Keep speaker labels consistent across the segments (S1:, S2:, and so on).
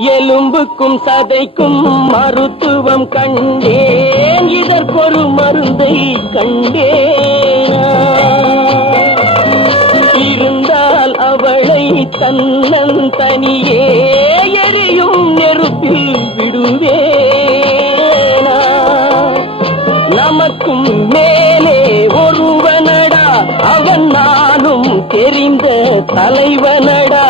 S1: எலும்புக்கும் சதைக்கும் மருத்துவம் கண்டேன். இதற்கொரு மருந்தை கண்டேன். இருந்தால் அவளை தன்னன் தனியே எரியும் நெருப்பில் விடுவே நமக்கும் மேலே ஒருவனடா. அவன் நானும் தெரிந்த தலைவனடா.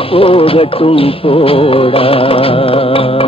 S1: போனால் போகட்டும் போடா